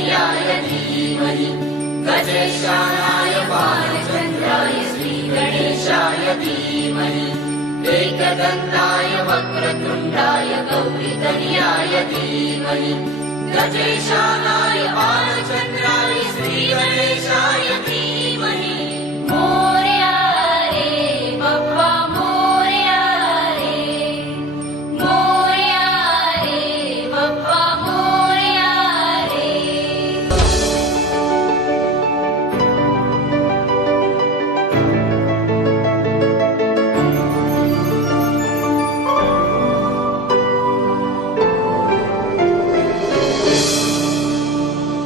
श्रीगणेशतनयाय धीमहि गजेशानाय बालचन्द्राय श्रीगणेशाय धीमहि एकदन्ताय वक्रतुण्डाय गौरीतनयाय धीमहि गजेशानाय